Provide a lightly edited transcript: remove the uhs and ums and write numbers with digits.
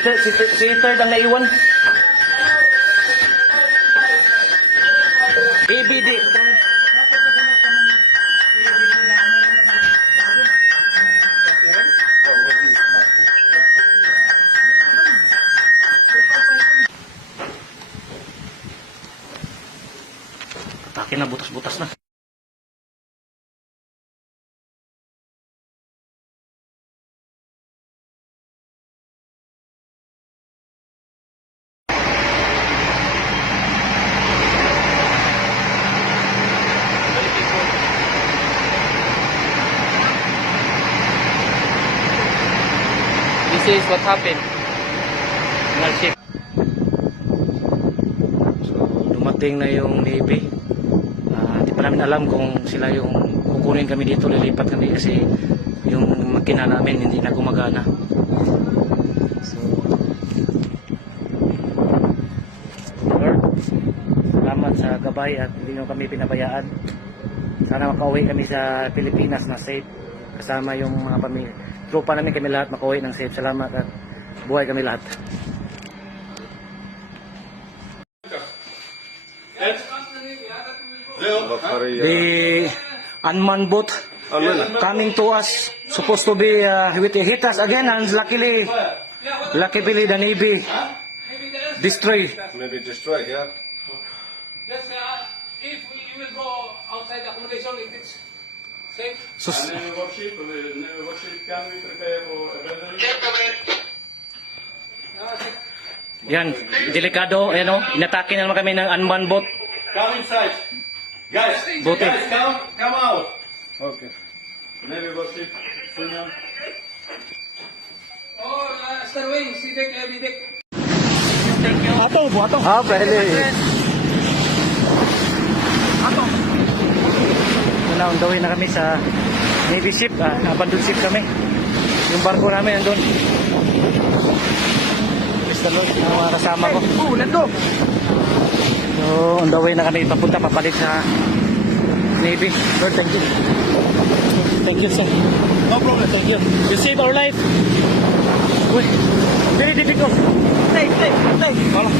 Si third ang naiwan. ABD. Atake na, butas-butas na. This is what happened. Nalship. So, dumating na yung Navy. Hindi pa namin alam kung sila yung kukunin kami dito, lilipat kami kasi yung makina namin hindi na gumagana. So, Lord, salamat sa gabay at hindi nyo kami pinabayaan. Sana makauwi kami sa Pilipinas na safe kasama yung mga pamilya. Tropa namin kami lahat makauwi ng safe. Salamat at buhay kami lahat. The unmanned boat coming to us, supposed to be hit us again, and luckily the Navy destroy. Maybe destroy, yeah. Just if you will go outside accommodation, if it's safe. So, Warship, can we prepare for abandonment? yan, delikado, ayan o, inatake na naman kami ng unmanned boat. Come inside. Guys, Bote. guys, come out. Okay. Navy warship, Sunyan. Oh, stairway, see deck, every deck. Ato, buhato. Pwede. Wala, on the way na kami sa Navy ship, abandoned ship kami. Yung barko namin nandun. Praise the Lord, yung mga kasama ko. Nando! So, on the way na kami papalit sa Navy. Lord, thank you. Thank you, sir. No problem. Thank you. You saved our life. Uy, very difficult. Stay. Wala.